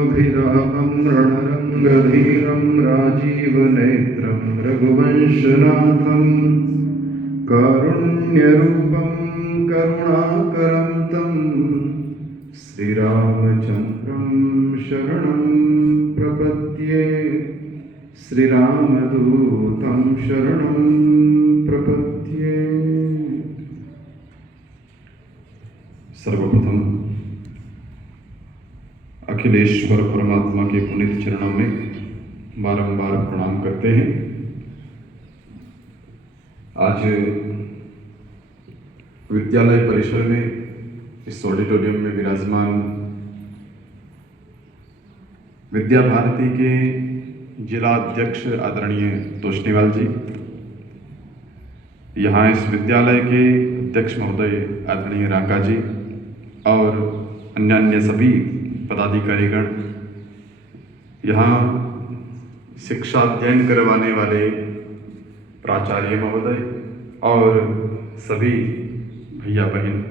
रघुनाथाभिरामं रणरङ्गधीरं राजीवनेत्रं रघुवंशनाथं कारुण्यरूपं करुणाकरं तं श्रीरामचन्द्रं शरणं प्रपद्ये श्रीरामदूतं शरणं प्रपद्ये। सर्वप्रथम अखिलेश्वर परमात्मा के पुनीत चरणों में बारंबार प्रणाम करते हैं। आज विद्यालय परिसर में इस ऑडिटोरियम में विराजमान विद्या भारती के जिला अध्यक्ष आदरणीय तोष्णीवाल जी, यहाँ इस विद्यालय के अध्यक्ष महोदय आदरणीय राका जी और अन्य सभी पदाधिकारीगण, यहाँ शिक्षा अध्ययन करवाने वाले प्राचार्य महोदय और सभी भैया बहन,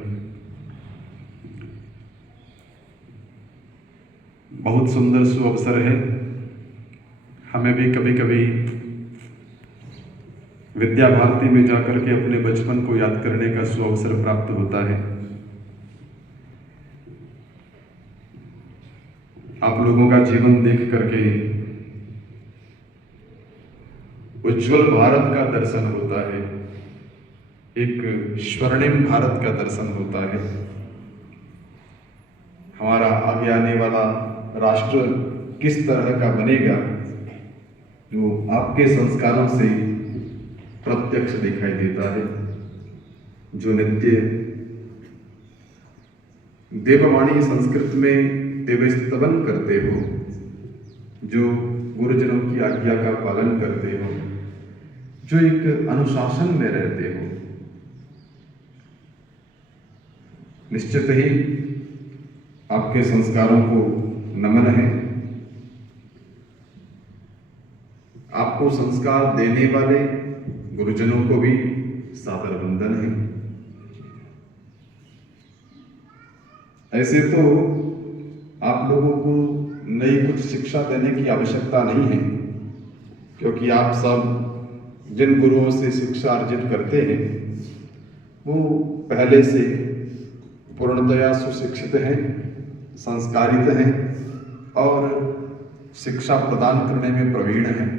बहुत सुंदर सुअवसर है। हमें भी कभी कभी विद्या भारती में जाकर के अपने बचपन को याद करने का सुअवसर प्राप्त होता है। आप लोगों का जीवन देख करके उज्जवल भारत का दर्शन होता है, एक स्वर्णिम भारत का दर्शन होता है। हमारा आगे आने वाला राष्ट्र किस तरह का बनेगा, जो आपके संस्कारों से प्रत्यक्ष दिखाई देता है। जो नित्य देववाणी संस्कृत में देवस्तवन करते हो, जो गुरुजनों की आज्ञा का पालन करते हो, जो एक अनुशासन में रहते हो, निश्चित ही आपके संस्कारों को नमन है। आपको संस्कार देने वाले गुरुजनों को भी सादर वंदन है। ऐसे तो आप लोगों को नई कुछ शिक्षा देने की आवश्यकता नहीं है, क्योंकि आप सब जिन गुरुओं से शिक्षा अर्जित करते हैं वो पहले से पूर्णतया सुशिक्षित हैं, संस्कारित हैं और शिक्षा प्रदान करने में प्रवीण हैं।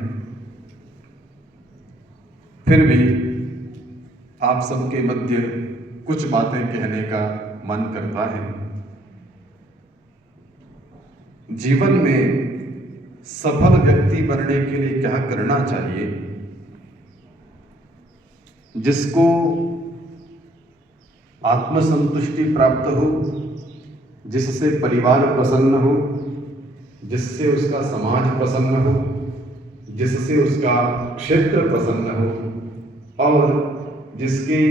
फिर भी आप सबके मध्य कुछ बातें कहने का मन करता है। जीवन में सफल व्यक्ति बनने के लिए क्या करना चाहिए, जिसको आत्मसंतुष्टि प्राप्त हो, जिससे परिवार प्रसन्न हो, जिससे उसका समाज प्रसन्न हो, जिससे उसका क्षेत्र प्रसन्न हो और जिसकी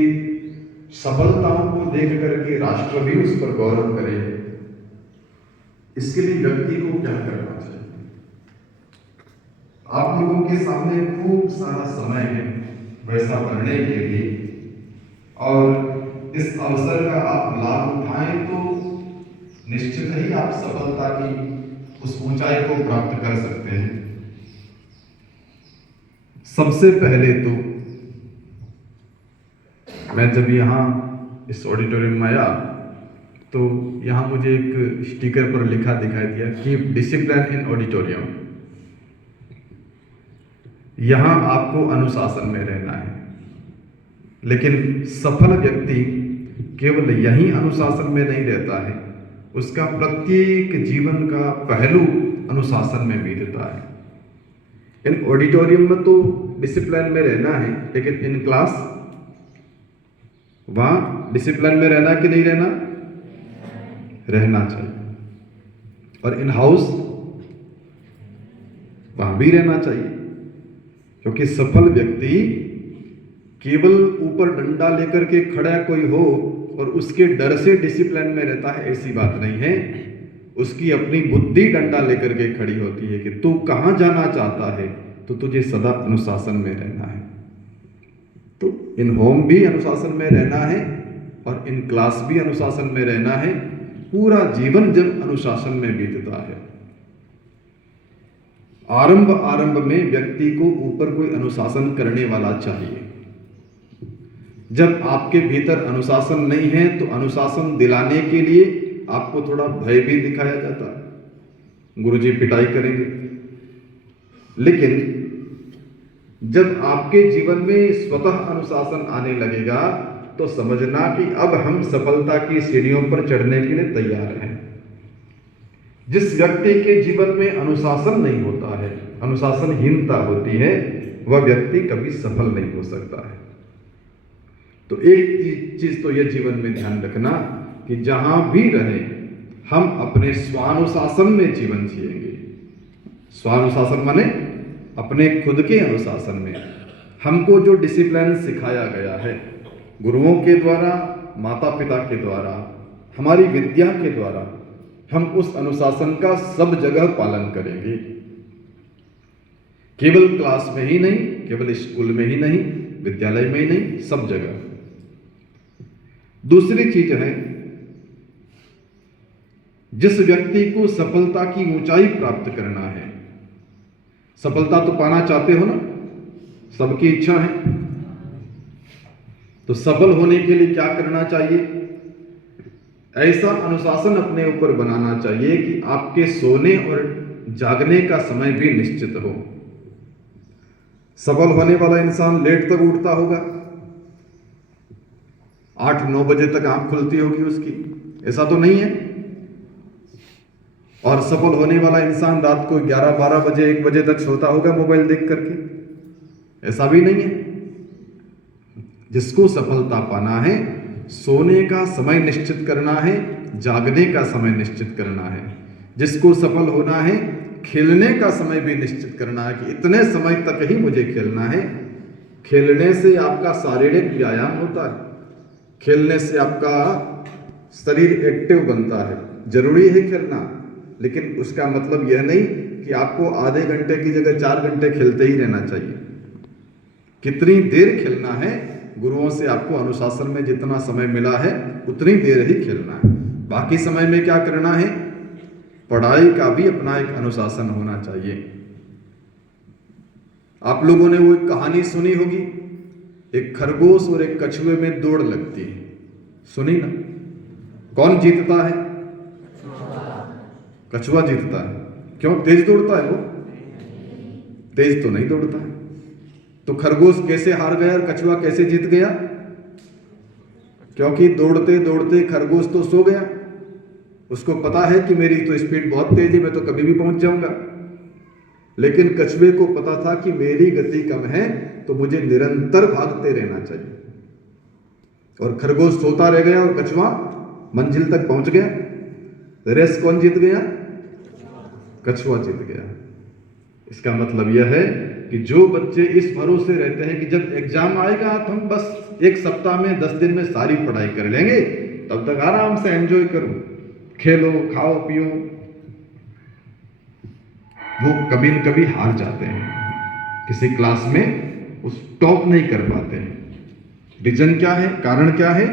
सफलताओं को देख करके राष्ट्र भी उस पर गौरव करे। इसके लिए व्यक्ति को क्या करना चाहिए? आप लोगों के सामने खूब सारा समय है वैसा बनने के लिए, और इस अवसर का आप लाभ उठाएं तो निश्चित ही आप सफलता की उस ऊंचाई को प्राप्त कर सकते हैं। सबसे पहले तो मैं जब यहाँ इस ऑडिटोरियम में आया तो यहाँ मुझे एक स्टिकर पर लिखा दिखाई दिया, कीप डिसिप्लिन इन ऑडिटोरियम। यहाँ आपको अनुशासन में रहना है, लेकिन सफल व्यक्ति केवल यही अनुशासन में नहीं रहता है, उसका प्रत्येक जीवन का पहलू अनुशासन में बीतता है। इन ऑडिटोरियम में तो डिसिप्लिन में रहना है, लेकिन इन क्लास वहाँ डिसिप्लिन में रहना कि नहीं रहना? रहना चाहिए। और इन हाउस वहाँ भी रहना चाहिए, क्योंकि सफल व्यक्ति केवल ऊपर डंडा लेकर के खड़ा कोई हो और उसके डर से डिसिप्लिन में रहता है, ऐसी बात नहीं है। उसकी अपनी बुद्धि डंडा लेकर के खड़ी होती है कि तू कहाँ जाना चाहता है, तो तुझे सदा अनुशासन में रहना है। तो इन होम भी अनुशासन में रहना है और इन क्लास भी अनुशासन में रहना है। पूरा जीवन जब अनुशासन में बीतता है आरंभ में व्यक्ति को ऊपर कोई अनुशासन करने वाला चाहिए। जब आपके भीतर अनुशासन नहीं है तो अनुशासन दिलाने के लिए आपको थोड़ा भय भी दिखाया जाता है, गुरुजी पिटाई करेंगे। लेकिन जब आपके जीवन में स्वतः अनुशासन आने लगेगा तो समझना कि अब हम सफलता की सीढ़ियों पर चढ़ने के लिए तैयार हैं। जिस व्यक्ति के जीवन में अनुशासन नहीं होता है, अनुशासनहीनता होती है, वह व्यक्ति कभी सफल नहीं हो सकता है। तो एक चीज तो यह जीवन में ध्यान रखना कि जहां भी रहे हम अपने स्वानुशासन में जीवन जिएंगे। स्वानुशासन माने अपने खुद के अनुशासन में। हमको जो डिसिप्लिन सिखाया गया है गुरुओं के द्वारा, माता पिता के द्वारा, हमारी विद्या के द्वारा, हम उस अनुशासन का सब जगह पालन करेंगे। केवल क्लास में ही नहीं, केवल स्कूल में ही नहीं, विद्यालय में ही नहीं, सब जगह। दूसरी चीज है, जिस व्यक्ति को सफलता की ऊंचाई प्राप्त करना है, सफलता तो पाना चाहते हो ना, सबकी इच्छा है, तो सफल होने के लिए क्या करना चाहिए? ऐसा अनुशासन अपने ऊपर बनाना चाहिए कि आपके सोने और जागने का समय भी निश्चित हो। सफल होने वाला इंसान लेट तक उठता होगा, 8-9 बजे तक आंख खुलती होगी उसकी, ऐसा तो नहीं है। और सफल होने वाला इंसान रात को 11-12 बजे 1 बजे तक सोता होगा मोबाइल देख करके, ऐसा भी नहीं है। जिसको सफलता पाना है, सोने का समय निश्चित करना है, जागने का समय निश्चित करना है। जिसको सफल होना है, खेलने का समय भी निश्चित करना है कि इतने समय तक ही मुझे खेलना है। खेलने से आपका शारीरिक व्यायाम होता है, खेलने से आपका शरीर एक्टिव बनता है। जरूरी है खेलना, लेकिन उसका मतलब यह नहीं कि आपको आधे घंटे की जगह 4 घंटे खेलते ही रहना चाहिए। कितनी देर खेलना है, गुरुओं से आपको अनुशासन में जितना समय मिला है उतनी देर ही खेलना है। बाकी समय में क्या करना है? पढ़ाई का भी अपना एक अनुशासन होना चाहिए। आप लोगों ने वो एक कहानी सुनी होगी, एक खरगोश और एक कछुए में दौड़ लगती है, सुनी ना? कौन जीतता है? कछुआ जीतता है। क्यों? तेज दौड़ता है वो? तेज तो नहीं दौड़ता है। तो खरगोश कैसे हार गया और कछुआ कैसे जीत गया? क्योंकि दौड़ते दौड़ते खरगोश तो सो गया, उसको पता है कि मेरी तो स्पीड बहुत तेज है, मैं तो कभी भी पहुंच जाऊंगा। लेकिन कछुए को पता था कि मेरी गति कम है, तो मुझे निरंतर भागते रहना चाहिए। और खरगोश सोता रह गया और कछुआ मंजिल तक पहुंच गया। रेस कौन जीत गया? कछुआ जीत गया। इसका मतलब यह है कि जो बच्चे इस भरोसे रहते हैं कि जब एग्जाम आएगा तो हम बस 1 सप्ताह में 10 दिन में सारी पढ़ाई कर लेंगे, तब तक आराम से एंजॉय करो, खेलो, खाओ, पियो, वो कभी न कभी हार जाते हैं। किसी क्लास में उस टॉप नहीं कर पाते हैं। रीजन क्या है? कारण क्या है?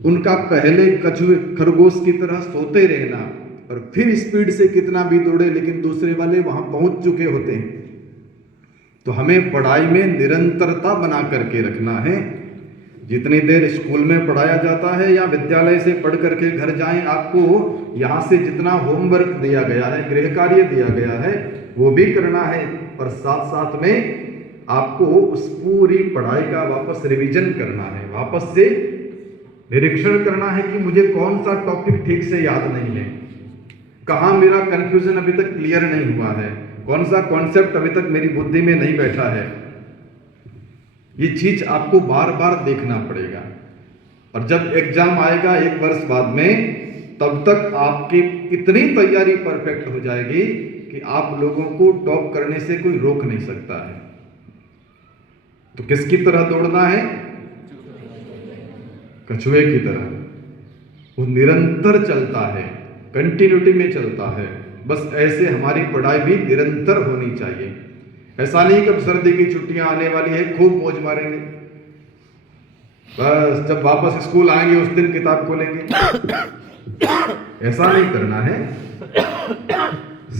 उनका पहले कछुए खरगोश की तरह सोते रहना और फिर स्पीड से कितना भी दौड़े, लेकिन दूसरे वाले वहां पहुंच चुके होते हैं। तो हमें पढ़ाई में निरंतरता बना करके रखना है। जितनी देर स्कूल में पढ़ाया जाता है या विद्यालय से पढ़ करके घर जाएं, आपको यहाँ से जितना होमवर्क दिया गया है, गृह कार्य दिया गया है, वो भी करना है, और साथ साथ में आपको उस पूरी पढ़ाई का वापस रिवीजन करना है, वापस से निरीक्षण करना है कि मुझे कौन सा टॉपिक ठीक से याद नहीं है, कहाँ मेरा कंफ्यूजन अभी तक क्लियर नहीं हुआ है, कौन सा कॉन्सेप्ट अभी तक मेरी बुद्धि में नहीं बैठा है। ये चीज आपको बार बार देखना पड़ेगा। और जब एग्जाम आएगा 1 वर्ष बाद में, तब तक आपकी इतनी तैयारी परफेक्ट हो जाएगी कि आप लोगों को टॉप करने से कोई रोक नहीं सकता है। तो किसकी तरह दौड़ना है? कछुए की तरह। वो निरंतर चलता है, कंटिन्यूटी में चलता है। बस ऐसे हमारी पढ़ाई भी निरंतर होनी चाहिए। ऐसा नहीं कि अब सर्दी की छुट्टियां आने वाली है, खूब मौज मारेंगे, बस जब वापस स्कूल आएंगे उस दिन किताब खोलेंगे। ऐसा नहीं करना है।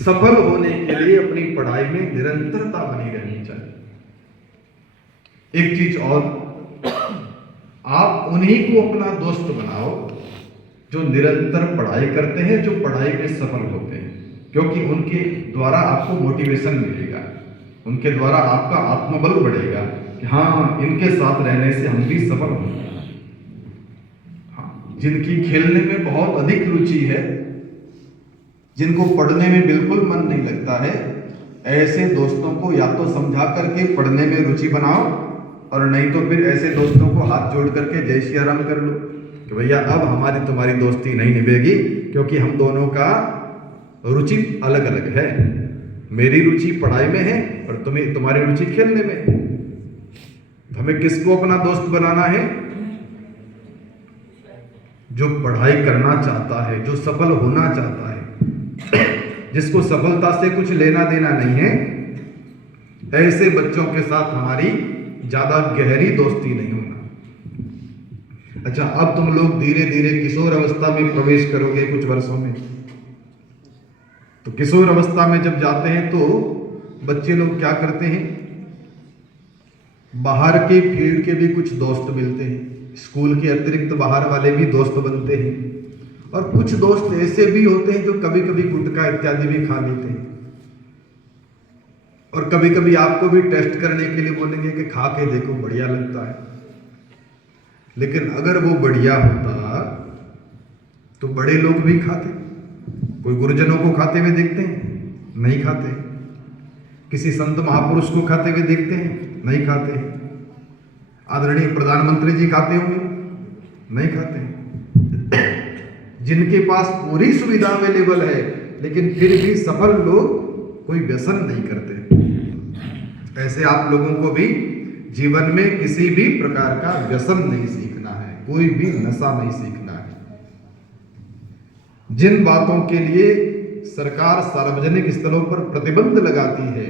सफल होने के लिए अपनी पढ़ाई में निरंतरता बनी रहनी चाहिए। एक चीज और, आप उन्हीं को अपना दोस्त बनाओ जो निरंतर पढ़ाई करते हैं, जो पढ़ाई में सफल होते हैं, क्योंकि उनके द्वारा आपको मोटिवेशन मिलेगा, उनके द्वारा आपका आत्मबल बढ़ेगा कि हाँ, इनके साथ रहने से हम भी सफल होंगे। हाँ, जिनकी खेलने में बहुत अधिक रुचि है, जिनको पढ़ने में बिल्कुल मन नहीं लगता है, ऐसे दोस्तों को या तो समझा करके पढ़ने में रुचि बनाओ, और नहीं तो फिर ऐसे दोस्तों को हाथ जोड़ करके जय श्री राम कर लो कि भैया अब हमारी तुम्हारी दोस्ती नहीं निभेगी, क्योंकि हम दोनों का रुचि अलग अलग है। मेरी रुचि पढ़ाई में है और तुम्हारी रुचि खेलने में है। हमें किसको अपना दोस्त बनाना है? जो पढ़ाई करना चाहता है, जो सफल होना चाहता है, जिसको सफलता से कुछ लेना देना नहीं है। ऐसे बच्चों के साथ हमारी ज्यादा गहरी दोस्ती नहीं होना। अच्छा, अब तुम लोग धीरे धीरे किशोर अवस्था में प्रवेश करोगे कुछ वर्षों में। तो किशोर अवस्था में जब जाते हैं तो बच्चे लोग क्या करते हैं, बाहर के फील्ड के भी कुछ दोस्त मिलते हैं, स्कूल के अतिरिक्त बाहर वाले भी दोस्त बनते हैं, और कुछ दोस्त ऐसे भी होते हैं जो कभी कभी गुटखा इत्यादि भी खा लेते हैं, और कभी कभी आपको भी टेस्ट करने के लिए बोलेंगे कि खा के देखो, बढ़िया लगता है। लेकिन अगर वो बढ़िया होता तो बड़े लोग भी खाते। कोई गुरुजनों को खाते हुए देखते हैं? नहीं खाते। किसी संत महापुरुष को खाते हुए देखते हैं? नहीं खाते। आदरणीय प्रधानमंत्री जी खाते होंगे? नहीं खाते। जिनके पास पूरी सुविधा अवेलेबल है लेकिन फिर भी सफल लोग कोई व्यसन नहीं करते। ऐसे आप लोगों को भी जीवन में किसी भी प्रकार का व्यसन नहीं सीखना है, कोई भी नशा नहीं सीखना है। जिन बातों के लिए सरकार सार्वजनिक स्थलों पर प्रतिबंध लगाती है,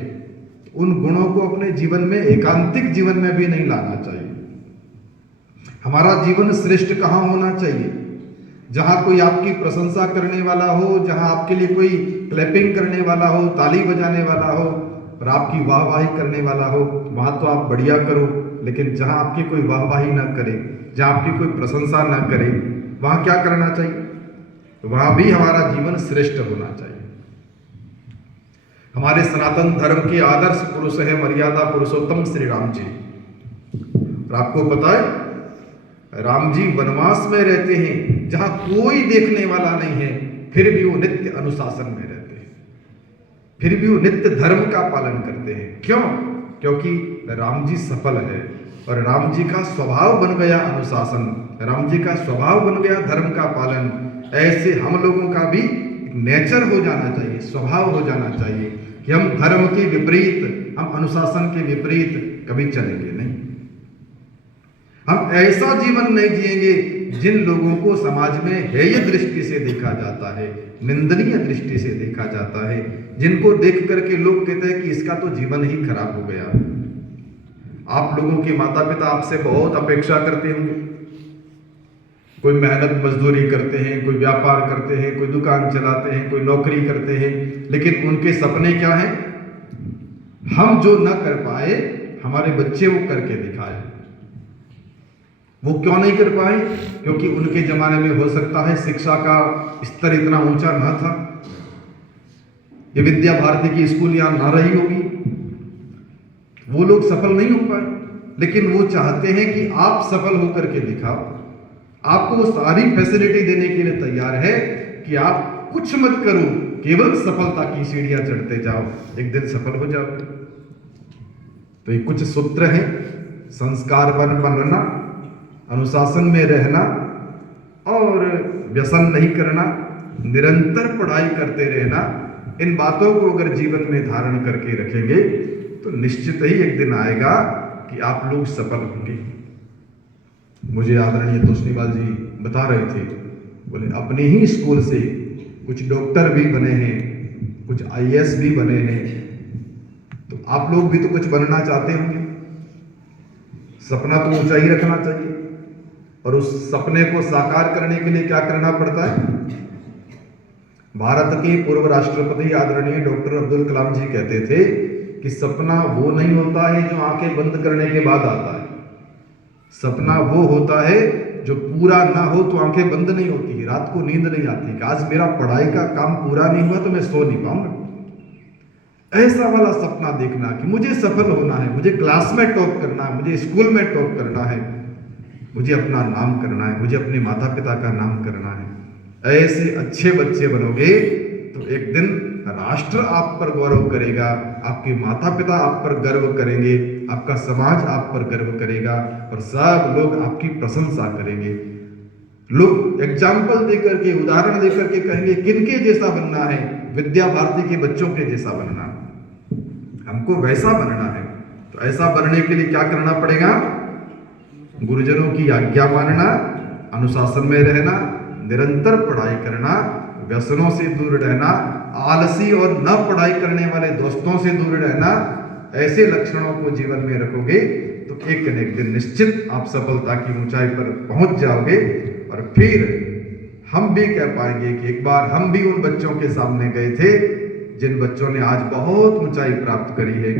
उन गुणों को अपने जीवन में, एकांतिक जीवन में भी नहीं लाना चाहिए। हमारा जीवन श्रेष्ठ कहाँ होना चाहिए? जहां कोई आपकी प्रशंसा करने वाला हो, जहां आपके लिए कोई क्लैपिंग करने वाला हो, ताली बजाने वाला हो और आपकी वाहवाही करने वाला हो, वहां तो आप बढ़िया करो। लेकिन जहां आपकी कोई वाहवाही ना करे, जहां आपकी कोई प्रशंसा ना करे, वहां क्या करना चाहिए? तो वहां भी हमारा जीवन श्रेष्ठ होना चाहिए। हमारे सनातन धर्म के आदर्श पुरुष है मर्यादा पुरुषोत्तम श्री राम जी। और आपको पता है, राम जी वनवास में रहते हैं, जहां कोई देखने वाला नहीं है, फिर भी वो नित्य अनुशासन में रहते हैं, फिर भी वो नित्य धर्म का पालन करते हैं। क्यों? क्योंकि राम जी सफल है और राम जी का स्वभाव बन गया अनुशासन, राम जी का स्वभाव बन गया धर्म का पालन। ऐसे हम लोगों का भी नेचर हो जाना चाहिए, स्वभाव हो जाना चाहिए कि हम धर्म के विपरीत, हम अनुशासन के विपरीत कभी चलेंगे नहीं। हम ऐसा जीवन नहीं जिएंगे जिन लोगों को समाज में हेय दृष्टि से देखा जाता है, निंदनीय दृष्टि से देखा जाता है, जिनको देख करके लोग कहते हैं कि इसका तो जीवन ही खराब हो गया। आप लोगों के माता पिता आपसे बहुत अपेक्षा करते होंगे। कोई मेहनत मजदूरी करते हैं, कोई व्यापार करते हैं, कोई दुकान चलाते हैं, कोई नौकरी करते हैं, लेकिन उनके सपने क्या हैं? हम जो न कर पाए हमारे बच्चे वो करके दिखाए। वो क्यों नहीं कर पाए? क्योंकि उनके जमाने में हो सकता है शिक्षा का स्तर इतना ऊंचा ना था, ये विद्या भारती की स्कूल यहां ना रही होगी, वो लोग सफल नहीं हो पाए। लेकिन वो चाहते हैं कि आप सफल होकर के दिखाओ। आपको वो सारी फैसिलिटी देने के लिए तैयार है कि आप कुछ मत करो, केवल सफलता की सीढ़ियां चढ़ते जाओ, एक दिन सफल हो जाओगे। तो ये कुछ सूत्र हैं: संस्कार बनना, अनुशासन में रहना और व्यसन नहीं करना, निरंतर पढ़ाई करते रहना। इन बातों को अगर जीवन में धारण करके रखेंगे तो निश्चित ही एक दिन आएगा कि आप लोग सफल होंगे। मुझे आदरणीय तोष्णीवाल जी बता रहे थे, बोले अपने ही स्कूल से कुछ डॉक्टर भी बने हैं, कुछ IAS भी बने हैं, तो आप लोग भी तो कुछ बनना चाहते होंगे। सपना तो ऊंचा ही रखना चाहिए, और उस सपने को साकार करने के लिए क्या करना पड़ता है? भारत के पूर्व राष्ट्रपति आदरणीय डॉक्टर अब्दुल कलाम जी कहते थे कि सपना वो नहीं होता है जो आंखें बंद करने के बाद आता है, सपना वो होता है जो पूरा ना हो तो आंखें बंद नहीं होती है, रात को नींद नहीं आती कि आज मेरा पढ़ाई का काम पूरा नहीं हुआ तो मैं सो नहीं पाऊंगा। ऐसा वाला सपना देखना कि मुझे सफल होना है, मुझे क्लास में टॉप करना है, मुझे स्कूल में टॉप करना है, मुझे अपना नाम करना है, मुझे अपने माता पिता का नाम करना है। ऐसे अच्छे बच्चे बनोगे तो एक दिन राष्ट्र आप पर गौरव करेगा, आपके माता पिता आप पर गर्व करेंगे, आपका समाज आप पर गर्व करेगा और सब लोग आपकी प्रशंसा करेंगे। लोग एग्जाम्पल देकर के, उदाहरण देकर के कहेंगे किनके जैसा बनना है, विद्या भारती के बच्चों के जैसा बनना, हमको वैसा बनना है। तो ऐसा बनने के लिए क्या करना पड़ेगा? गुरुजनों की आज्ञा मानना, अनुशासन में रहना, निरंतर पढ़ाई करना, व्यसनों से दूर रहना, आलसी और न पढ़ाई करने वाले दोस्तों से दूर रहना। ऐसे लक्षणों को जीवन में रखोगे तो एक न एक दिन निश्चित आप सफलता की ऊंचाई पर पहुंच जाओगे। और फिर हम भी कह पाएंगे कि एक बार हम भी उन बच्चों के सामने गए थे जिन बच्चों ने आज बहुत ऊंचाई प्राप्त करी है,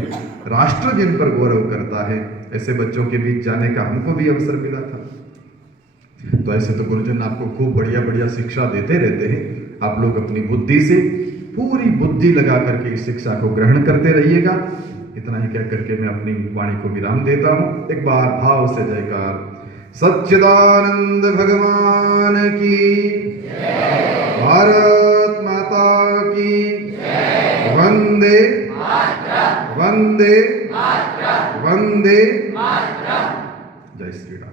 राष्ट्र जिन पर गौरव करता है। ऐसे बच्चों के बीच जाने का हमको भी अवसर मिला था। तो ऐसे तो गुरुजन आपको खूब बढ़िया बढ़िया शिक्षा देते रहते हैं। आप लोग अपनी बुद्धि से पूरी बुद्धि लगा करके इस शिक्षा को ग्रहण करते रहिएगा। इतना ही कह करके मैं अपनी वाणी को विराम देता हूं। एक बार भाव से जयकार। सच्चिदानंद भगवान की, भारत माता की, वंदे वंदे वंदे, जय श्री राम।